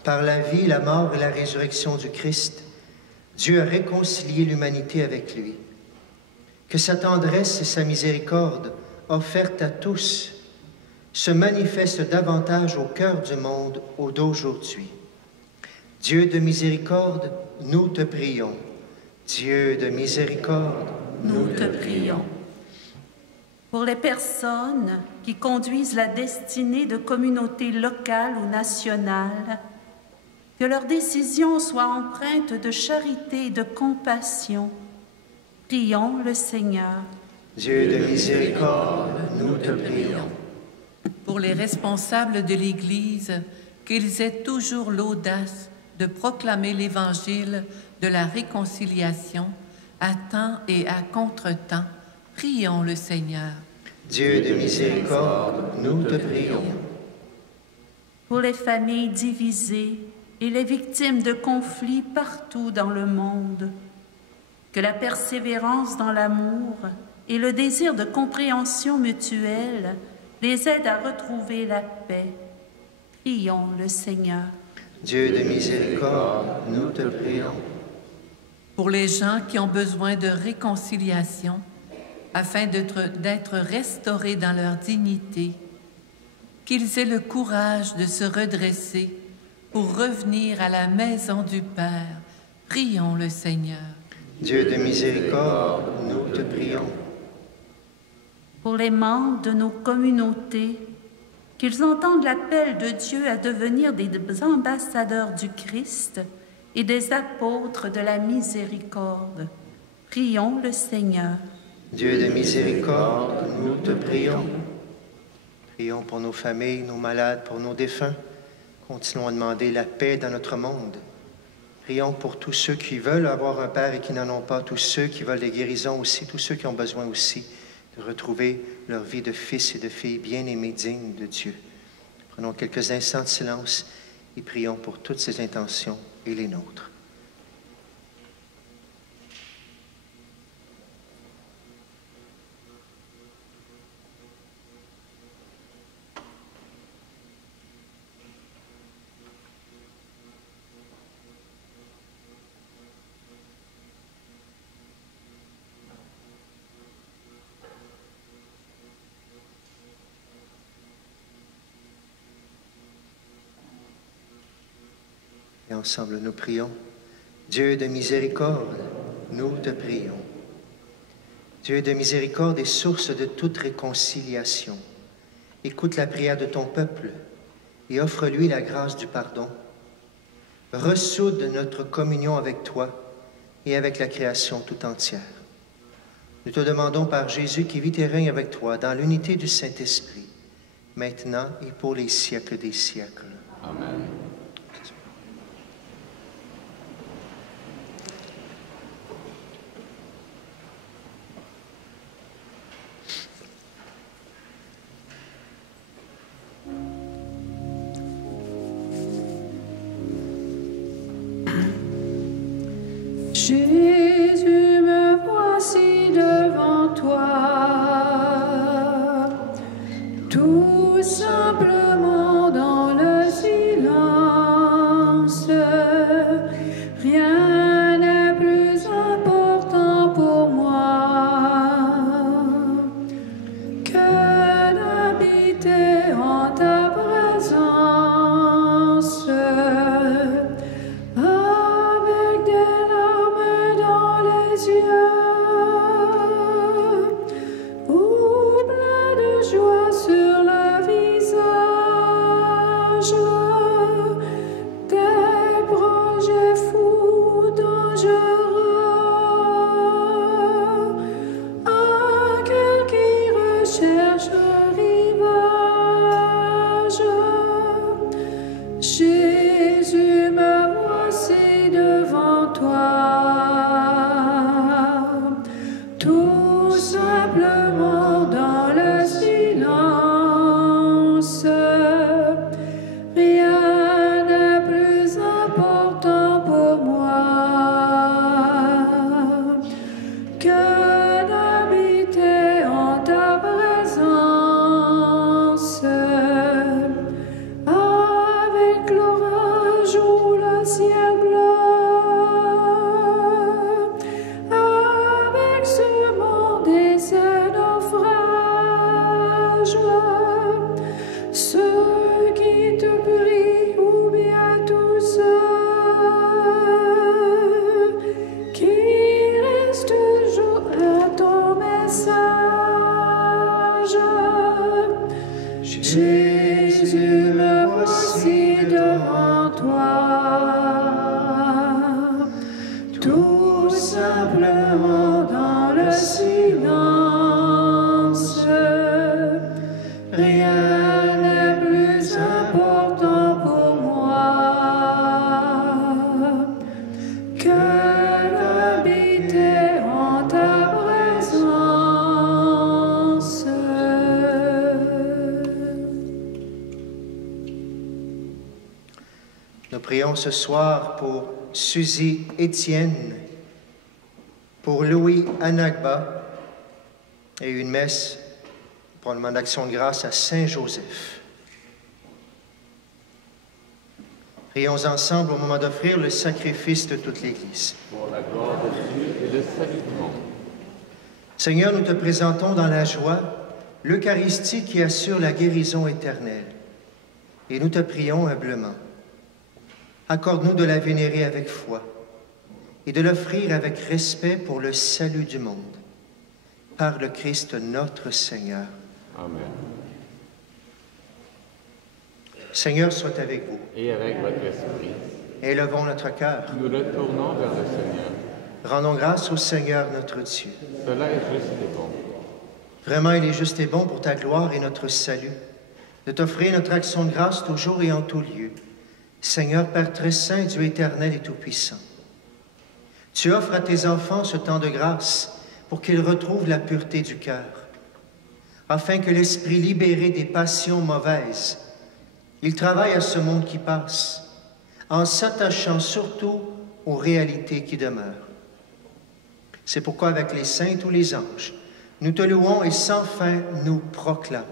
Par la vie, la mort et la résurrection du Christ, Dieu a réconcilié l'humanité avec lui. Que sa tendresse et sa miséricorde, offertes à tous, se manifestent davantage au cœur du monde au d'aujourd'hui. Dieu de miséricorde, nous te prions. Dieu de miséricorde, Nous te prions. Pour les personnes qui conduisent la destinée de communautés locales ou nationales, que leurs décisions soient empreintes de charité et de compassion, prions le Seigneur. Dieu de miséricorde, nous te prions. Pour les responsables de l'Église, qu'ils aient toujours l'audace de proclamer l'Évangile de la réconciliation à temps et à contre-temps, prions le Seigneur. Dieu de miséricorde, nous te prions. Pour les familles divisées et les victimes de conflits partout dans le monde, que la persévérance dans l'amour et le désir de compréhension mutuelle les aident à retrouver la paix. Prions le Seigneur. Dieu de miséricorde, nous te prions. Pour les gens qui ont besoin de réconciliation, afin d'être restaurés dans leur dignité, qu'ils aient le courage de se redresser pour revenir à la maison du Père. Prions le Seigneur. Dieu de miséricorde, nous te prions. Pour les membres de nos communautés, qu'ils entendent l'appel de Dieu à devenir des ambassadeurs du Christ et des apôtres de la miséricorde. Prions le Seigneur. Dieu de miséricorde, nous te prions. Prions pour nos familles, nos malades, pour nos défunts. Continuons à demander la paix dans notre monde. Prions pour tous ceux qui veulent avoir un Père et qui n'en ont pas, tous ceux qui veulent des guérisons aussi, tous ceux qui ont besoin aussi de retrouver leur vie de fils et de filles bien-aimés, dignes de Dieu. Prenons quelques instants de silence et prions pour toutes ces intentions et les nôtres. Et ensemble, nous prions. Dieu de miséricorde, nous te prions. Dieu de miséricorde et source de toute réconciliation, écoute la prière de ton peuple et offre-lui la grâce du pardon. Ressoude notre communion avec toi et avec la création tout entière. Nous te demandons par Jésus qui vit et règne avec toi dans l'unité du Saint-Esprit, maintenant et pour les siècles des siècles. Amen. Jésus, me voici devant toi, tout simplement dans le silence. Rien n'est plus important pour moi que d'habiter en ta présence. Avec des larmes dans les yeux, ou plein de joie sur le visage, des projets fous, dangereux, un cœur qui recherche un rivage. Jésus, me voici devant toi, tout simplement dans le silence. Rien n'est plus important Jésus, me voici devant toi, tout simplement dans le silence. Rien n'est plus important pour moi que d'habiter en ta présence. Nous prions ce soir pour Suzy Étienne, pour Louis Anagba et une messe pour le moment d'action de grâce à Saint-Joseph. Prions ensemble au moment d'offrir le sacrifice de toute l'Église. Pour la gloire de Dieu et le salut du monde. Seigneur, nous te présentons dans la joie l'Eucharistie qui assure la guérison éternelle. Et nous te prions humblement. Accorde-nous de la vénérer avec foi et de l'offrir avec respect pour le salut du monde. Par le Christ notre Seigneur. Amen. Seigneur soit avec vous. Et avec votre esprit, Élevons notre cœur. nous le tournons vers le Seigneur. Rendons grâce au Seigneur notre Dieu. Cela est juste et bon. Vraiment, il est juste et bon pour ta gloire et notre salut de t'offrir notre action de grâce toujours et en tout lieu. Seigneur, Père très saint, Dieu éternel et tout-puissant. Tu offres à tes enfants ce temps de grâce pour qu'ils retrouvent la pureté du cœur, afin que l'esprit libéré des passions mauvaises, il travaille à ce monde qui passe, en s'attachant surtout aux réalités qui demeurent. C'est pourquoi avec les saints et tous les anges, nous te louons et sans fin nous proclamons.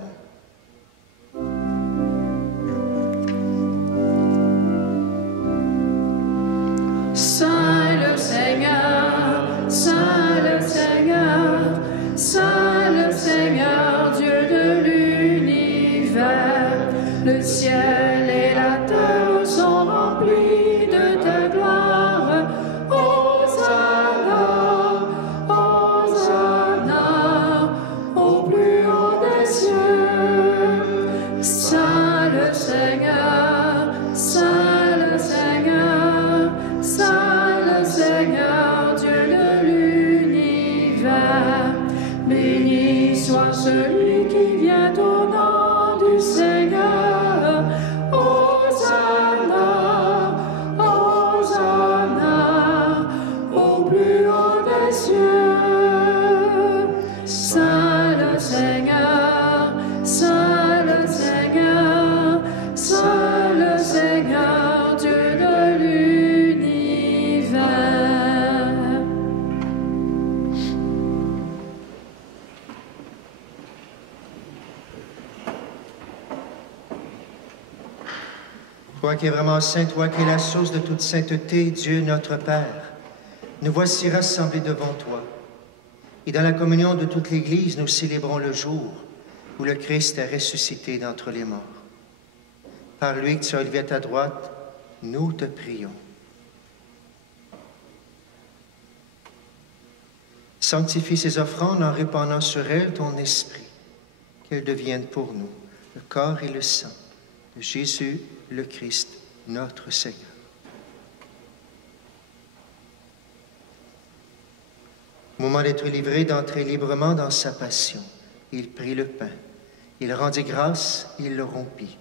Saint le Seigneur, Saint le Seigneur, Saint le Seigneur, Dieu de l'univers, le ciel et la terre sont remplis de ta gloire. Hosanna, Hosanna, au plus haut des cieux. Saint le Seigneur, Saint le Seigneur, Saint le Seigneur, Dieu de l'univers, béni soit celui qui vient au nom du Seigneur. Hosanna, Hosanna, au plus haut des cieux. Saint le Seigneur, Saint le Seigneur, Saint le Seigneur, Dieu de l'univers. Toi qui es vraiment saint, toi qui es la source de toute sainteté, Dieu notre Père, nous voici rassemblés devant toi. Et dans la communion de toute l'Église, nous célébrons le jour où le Christ est ressuscité d'entre les morts. Par lui que tu as élevé à ta droite, nous te prions. Sanctifie ces offrandes en répandant sur elles ton esprit, qu'elles deviennent pour nous le corps et le sang de Jésus le Christ, notre Seigneur. Au moment d'être livré, d'entrer librement dans sa passion, il prit le pain, il rendit grâce, il le rompit.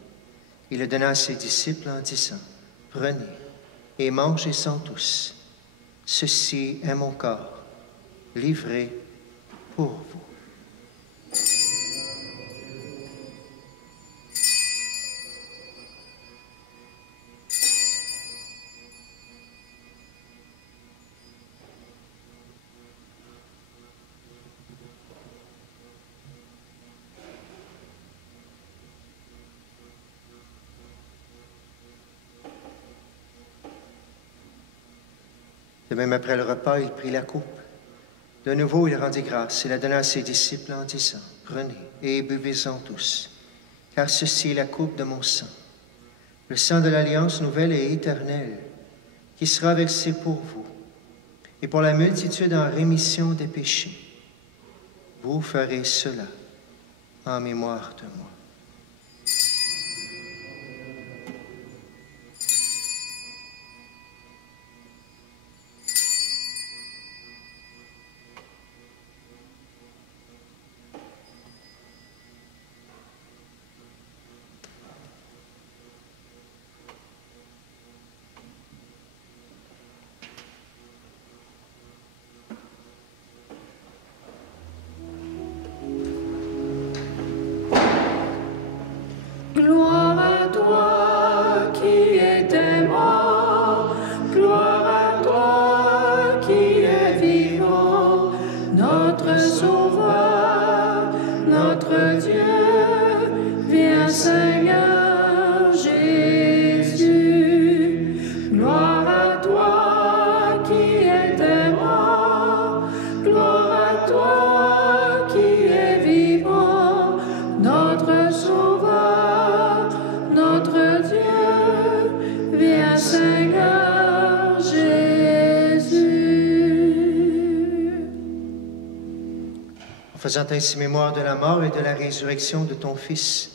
Il le donna à ses disciples en disant, « Prenez et mangez-en tous. Ceci est mon corps, livré pour vous. » De même, après le repas, il prit la coupe. De nouveau, il rendit grâce et la donna à ses disciples en disant, « Prenez et buvez-en tous, car ceci est la coupe de mon sang, le sang de l'alliance nouvelle et éternelle, qui sera versé pour vous et pour la multitude en rémission des péchés. Vous ferez cela en mémoire de moi. Gloire à toi qui étais mort, gloire à toi qui es vivant, notre Sauveur, notre Dieu, viens Seigneur Jésus. Gloire à toi qui étais mort, gloire à toi qui es vivant, notre Sauveur, notre Dieu, viens Seigneur Jésus. En faisant ainsi mémoire de la mort et de la résurrection de ton Fils,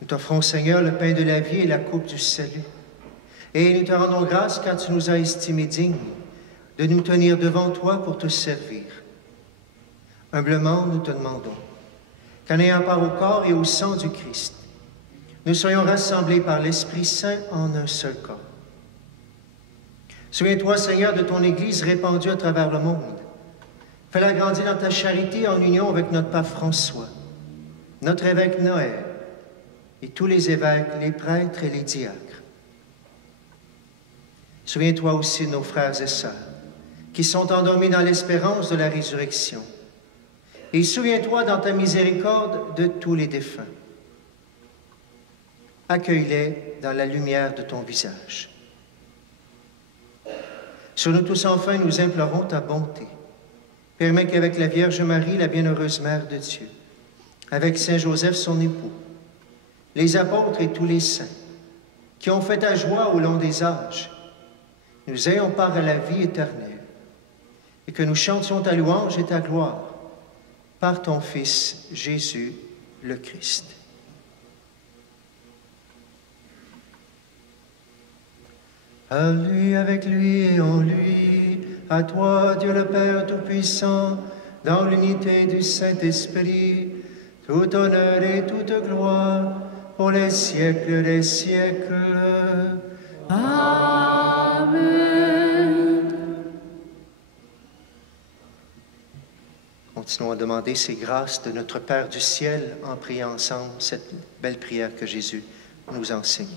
nous t'offrons, Seigneur, le pain de la vie et la coupe du salut. Et nous te rendons grâce car tu nous as estimés dignes de nous tenir devant toi pour te servir. Humblement, nous te demandons qu'en ayant part au corps et au sang du Christ, nous soyons rassemblés par l'Esprit Saint en un seul corps. Souviens-toi, Seigneur, de ton Église répandue à travers le monde. Fais-la grandir dans ta charité en union avec notre Pape François, notre évêque Noël, et tous les évêques, les prêtres et les diacres. Souviens-toi aussi de nos frères et sœurs qui sont endormis dans l'espérance de la résurrection. Et souviens-toi dans ta miséricorde de tous les défunts. Accueille-les dans la lumière de ton visage. Sur nous tous, enfin, nous implorons ta bonté. Permets qu'avec la Vierge Marie, la bienheureuse Mère de Dieu, avec Saint Joseph, son époux, les apôtres et tous les saints, qui ont fait ta joie au long des âges, nous ayons part à la vie éternelle, et que nous chantions ta louange et ta gloire par ton Fils, Jésus le Christ. À lui, avec lui et en lui, à toi, Dieu le Père Tout-Puissant, dans l'unité du Saint-Esprit, tout honneur et toute gloire, pour les siècles des siècles. Amen. Continuons à demander ces grâces de notre Père du ciel en priant ensemble cette belle prière que Jésus nous enseigne.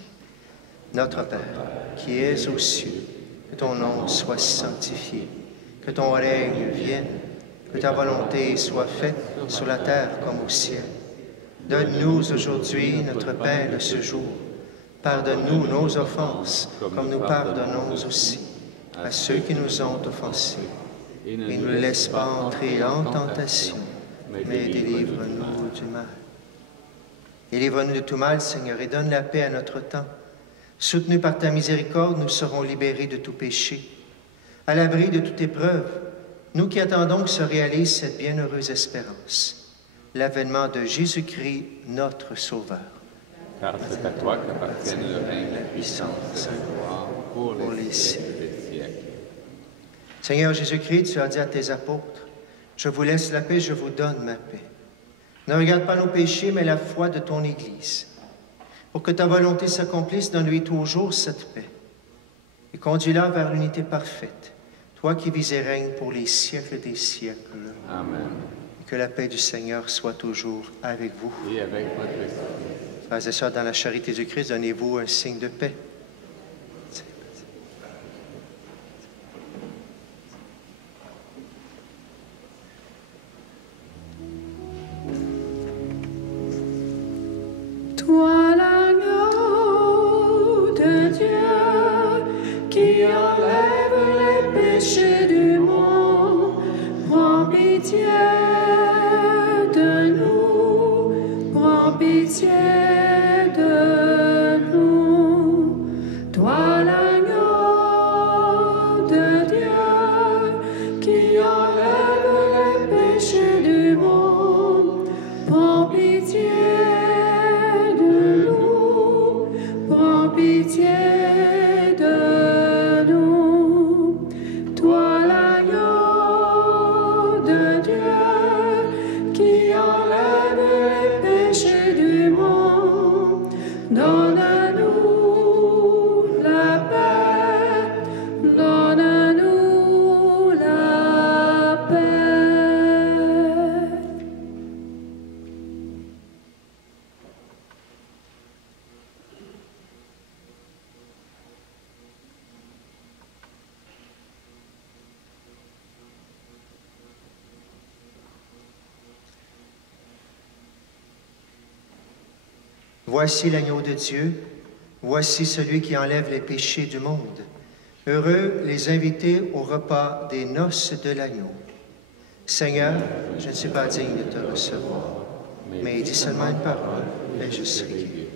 Notre Père, qui es aux cieux, que ton nom soit sanctifié, que ton règne vienne, que ta volonté soit faite sur la terre comme au ciel. Donne-nous aujourd'hui notre pain de ce jour. Pardonne-nous nos offenses, comme nous pardonnons aussi à ceux qui nous ont offensés. Et ne nous laisse pas entrer en tentation, mais délivre-nous du mal. Délivre-nous de tout mal, Seigneur, et donne la paix à notre temps. Soutenus par ta miséricorde, nous serons libérés de tout péché. À l'abri de toute épreuve, nous qui attendons que se réalise cette bienheureuse espérance, l'avènement de Jésus-Christ, notre Sauveur. Car c'est à toi qu'appartiennent le règne, La puissance, la gloire, pour les siècles des siècles. Seigneur Jésus-Christ, tu as dit à tes apôtres, « Je vous laisse la paix, je vous donne ma paix. » Ne regarde pas nos péchés, mais la foi de ton Église. Pour que ta volonté s'accomplisse, donne-lui toujours cette paix. Et conduis-la vers l'unité parfaite, toi qui vis et règnes pour les siècles des siècles. Amen. Et que la paix du Seigneur soit toujours avec vous. Et avec votre esprit. Frères et sœurs, dans la charité du Christ, donnez-vous un signe de paix. Toi l'agneau de Dieu qui enlève les péchés du monde, prends pitié de nous, prends pitié de nous. Toi l'agneau de Dieu qui enlève les péchés du monde, prends pitié donne à nous la paix, donne à nous la paix. Voici l'agneau de Dieu, voici celui qui enlève les péchés du monde. Heureux les invités au repas des noces de l'agneau. Seigneur, je ne suis pas digne de te recevoir, mais dis seulement une parole, et je serai guéri.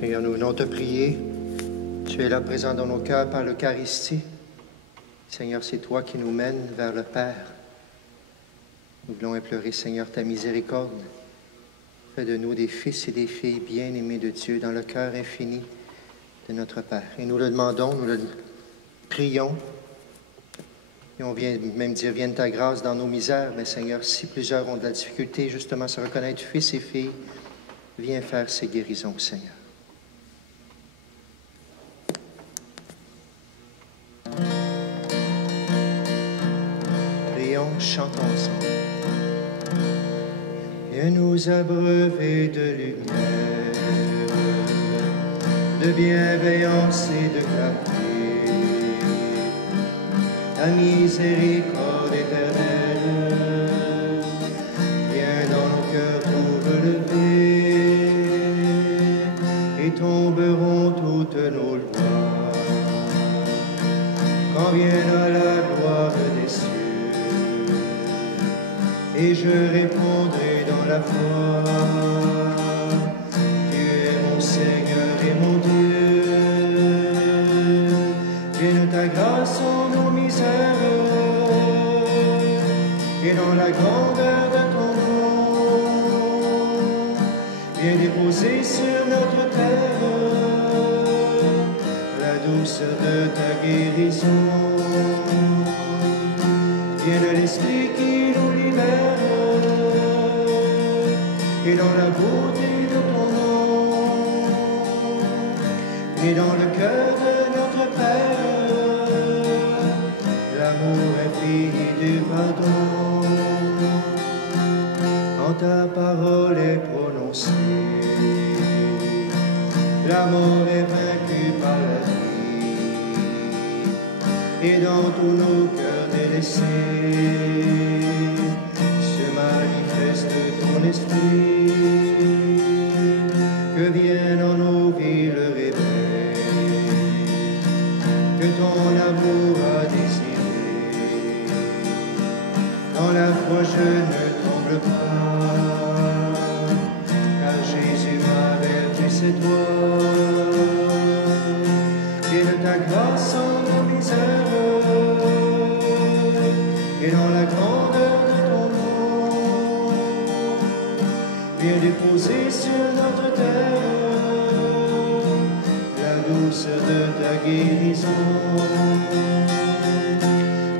Seigneur, nous venons te prier. Tu es là présent dans nos cœurs par l'Eucharistie. Seigneur, c'est toi qui nous mènes vers le Père. Nous voulons implorer, Seigneur, ta miséricorde. Fais de nous des fils et des filles bien-aimés de Dieu dans le cœur infini de notre Père. Et nous le demandons, nous le prions. Et on vient même dire, vienne ta grâce dans nos misères. Mais Seigneur, si plusieurs ont de la difficulté justement à se reconnaître fils et filles, viens faire ces guérisons, Seigneur. Prions, chantons ensemble. Viens nous abreuver de lumière, de bienveillance et de clarté, ta miséricorde éternelle, viens dans nos cœurs tout relever, et tomberont toutes nos lois, quand viendra la gloire des cieux, et je répondrai dans la foi, tu es mon Seigneur et mon Dieu, vienne ta grâce en nos misères, et dans la grandeur de ton nom, viens déposer sur notre terre la douceur de ta guérison, vienne l'Esprit qui nous libère, et dans la beauté de ton nom, et dans le cœur de notre Père, l'amour infini du pardon. Quand ta parole est prononcée, la mort est vaincue par la vie, et dans tous nos cœurs délaissés, se manifeste ton esprit. Que vienne en nos vies le réveil, que ton amour a désiré. Dans la foi je ne tremble pas, car Jésus m'a vertu c'est toi. Vienne ta grâce en nos misères, et dans la grandeur de ton nom, viens déposer sur notre terre la douceur de ta guérison.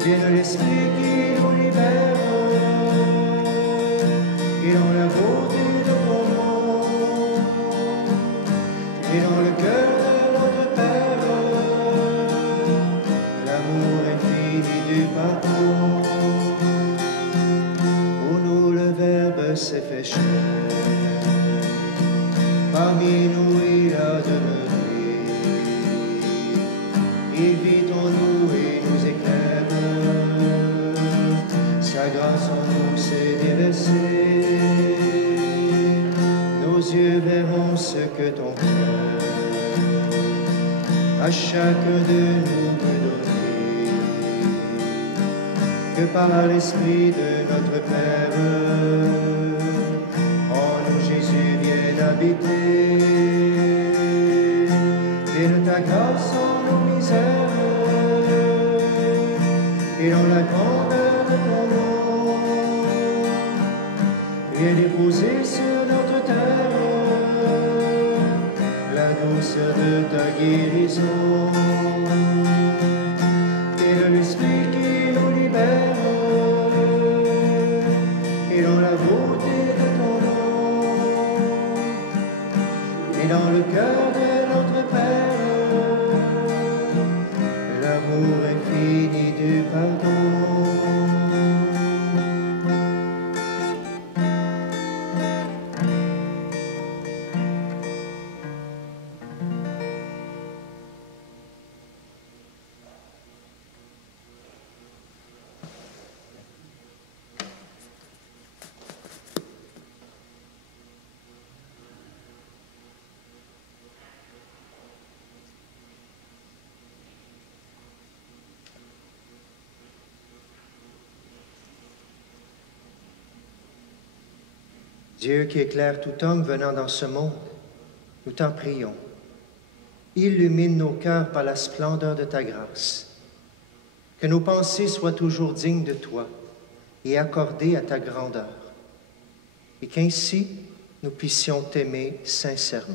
Vienne l'Esprit qui nous libère, et dans la beauté de ton nom, et dans le cœur de notre Père, l'amour infini du pardon. Pour nous le Verbe s'est fait chair, parmi nous il a demeuré, il vit en nous et nous éclaire, sa grâce en nous s'est déversée, nos yeux verront ce que ton cœur à chacun de nous peut donner, que par l'Esprit de notre Père, en nous Jésus vienne habiter. Vienne ta grâce en nos misères, et dans la grandeur de ton nom, viens déposer sur notre terre la douceur de ta guérison. Vienne l'Esprit qui nous libère, et dans la beauté de ton nom, et dans le cœur de notre Père, l'amour infini du pardon. Dieu qui éclaire tout homme venant dans ce monde, nous t'en prions. illumine nos cœurs par la splendeur de ta grâce. Que nos pensées soient toujours dignes de toi et accordées à ta grandeur. Et qu'ainsi, nous puissions t'aimer sincèrement.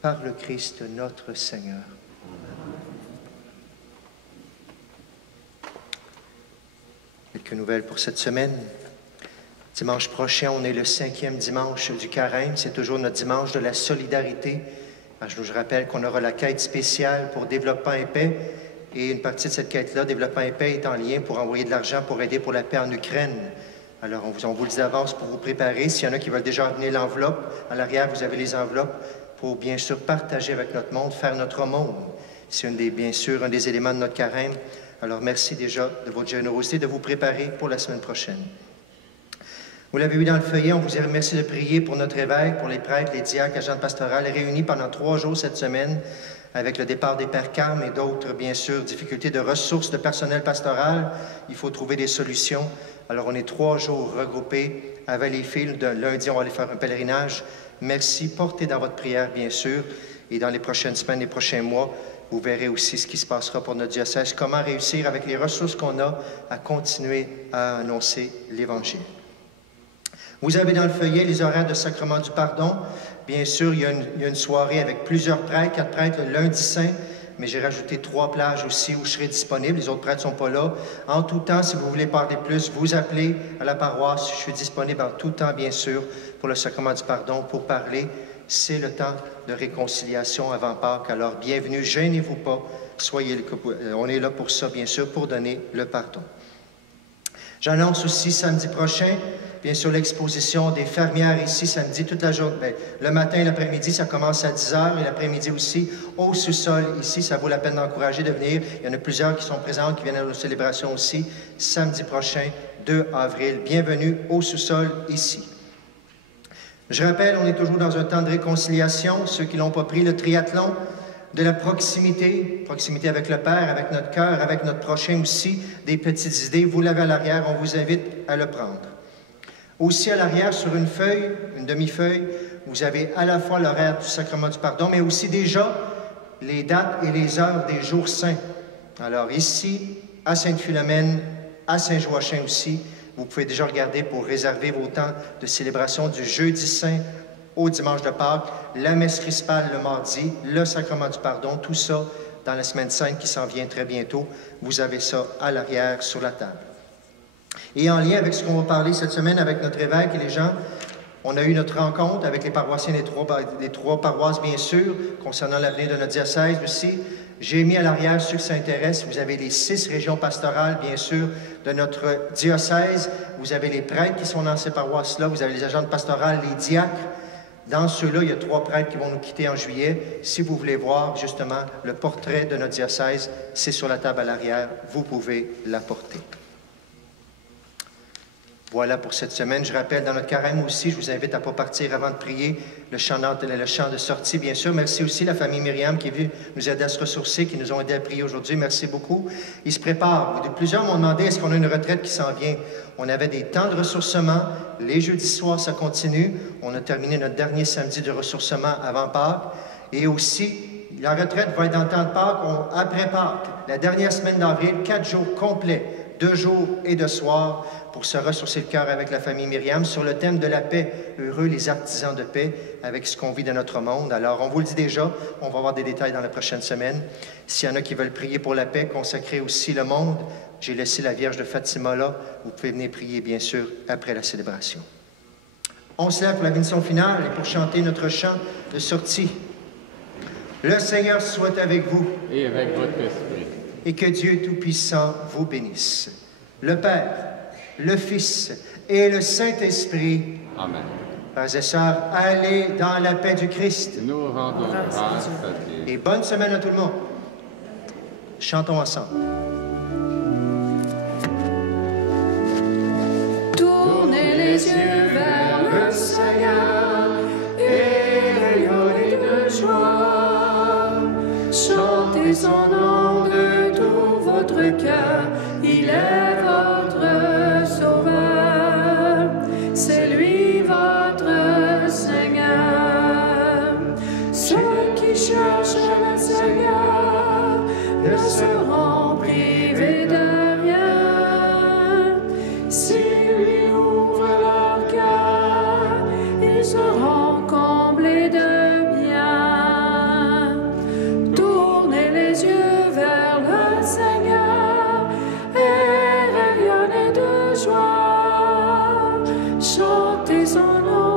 Par le Christ notre Seigneur. Quelques nouvelles pour cette semaine. Dimanche prochain, on est le 5e dimanche du Carême. C'est toujours notre dimanche de la solidarité. Alors, je vous rappelle qu'on aura la quête spéciale pour Développement et Paix. Et une partie de cette quête-là, Développement et Paix, est en lien pour envoyer de l'argent pour aider pour la paix en Ukraine. Alors, on vous le dit d'avance pour vous préparer. S'il y en a qui veulent déjà amener l'enveloppe, à l'arrière, vous avez les enveloppes pour, bien sûr, partager avec notre monde, faire notre monde. C'est bien sûr un des éléments de notre carême. Alors, merci déjà de votre générosité, de vous préparer pour la semaine prochaine. Vous l'avez vu dans le feuillet, on vous remercie de prier pour notre évêque, pour les prêtres, les diacres, agents pastoraux, réunis pendant 3 jours cette semaine, avec le départ des pères Carmes et d'autres, bien sûr, difficultés de ressources de personnel pastoral. Il faut trouver des solutions. Alors, on est 3 jours regroupés à Valleyfield. De lundi, on va aller faire un pèlerinage. Merci. Portez dans votre prière, bien sûr. Et dans les prochaines semaines, les prochains mois, vous verrez aussi ce qui se passera pour notre diocèse. Comment réussir, avec les ressources qu'on a, à continuer à annoncer l'Évangile. Vous avez dans le feuillet les horaires de sacrement du pardon. Bien sûr, il y a une soirée avec plusieurs prêtres, 4 prêtres le lundi saint, mais j'ai rajouté 3 plages aussi où je serai disponible. Les autres prêtres ne sont pas là. En tout temps, si vous voulez parler plus, vous appelez à la paroisse. Je suis disponible en tout temps, bien sûr, pour le sacrement du pardon, pour parler. C'est le temps de réconciliation avant Pâques. Alors, bienvenue, gênez-vous pas. On est là pour ça, bien sûr, pour donner le pardon. J'annonce aussi samedi prochain, bien sûr, l'exposition des fermières ici, samedi, toute la journée. Bien, le matin et l'après-midi, ça commence à 10 h, et l'après-midi aussi, au sous-sol ici. Ça vaut la peine d'encourager de venir. Il y en a plusieurs qui sont présents, qui viennent à nos célébrations aussi, samedi prochain, 2 avril. Bienvenue au sous-sol ici. Je rappelle, on est toujours dans un temps de réconciliation. Ceux qui ne l'ont pas pris, le triathlon, de la proximité avec le Père, avec notre cœur, avec notre prochain aussi, des petites idées. Vous l'avez à l'arrière, on vous invite à le prendre. Aussi à l'arrière, sur une feuille, une demi-feuille, vous avez à la fois l'horaire du sacrement du pardon, mais aussi déjà les dates et les heures des jours saints. Alors ici, à Sainte-Philomène, à Saint-Joachim aussi, vous pouvez déjà regarder pour réserver vos temps de célébration du jeudi saint au dimanche de Pâques, la messe crispale le mardi, le sacrement du pardon, tout ça dans la semaine sainte qui s'en vient très bientôt. Vous avez ça à l'arrière sur la table. Et en lien avec ce qu'on va parler cette semaine avec notre évêque et les gens, on a eu notre rencontre avec les paroissiens des trois paroisses, bien sûr, concernant l'avenir de notre diocèse aussi. J'ai mis à l'arrière ceux qui s'intéressent. Vous avez les 6 régions pastorales, bien sûr, de notre diocèse. Vous avez les prêtres qui sont dans ces paroisses-là. Vous avez les agents pastorales, les diacres. Dans ceux-là, il y a 3 prêtres qui vont nous quitter en juillet. Si vous voulez voir, justement, le portrait de notre diocèse, c'est sur la table à l'arrière. Vous pouvez l'apporter. Voilà pour cette semaine. Je rappelle, dans notre carême aussi, je vous invite à ne pas partir avant de prier le chant de sortie, bien sûr. Merci aussi la famille Myriam qui est venue nous aider à se ressourcer, qui nous ont aidé à prier aujourd'hui. Merci beaucoup. Ils se préparent. Plusieurs m'ont demandé, est-ce qu'on a une retraite qui s'en vient? On avait des temps de ressourcement. Les jeudis soirs, ça continue. On a terminé notre dernier samedi de ressourcement avant Pâques. Et aussi, la retraite va être dans le temps de Pâques, après Pâques. La dernière semaine d'avril, 4 jours complets, 2 jours et 2 soirs, pour se ressourcer le cœur avec la famille Myriam sur le thème de la paix. Heureux les artisans de paix avec ce qu'on vit de notre monde. Alors, on vous le dit déjà, on va avoir des détails dans la prochaine semaine. S'il y en a qui veulent prier pour la paix, consacrer aussi le monde, j'ai laissé la Vierge de Fatima là. Vous pouvez venir prier, bien sûr, après la célébration. On se lève pour la bénédiction finale et pour chanter notre chant de sortie. Le Seigneur soit avec vous. Et avec votre esprit. Et que Dieu Tout-Puissant vous bénisse. Le Père, le Fils et le Saint-Esprit. Amen. Frères et sœurs, allez dans la paix du Christ. Nous rendons grâce à Dieu. Et bonne semaine à tout le monde. Chantons ensemble. Tournez les yeux vers le Seigneur et rayonnez de joie. Chantez son nom de tout votre cœur, il est votre Sauveur, c'est lui votre Seigneur. Ceux qui cherchent son nom.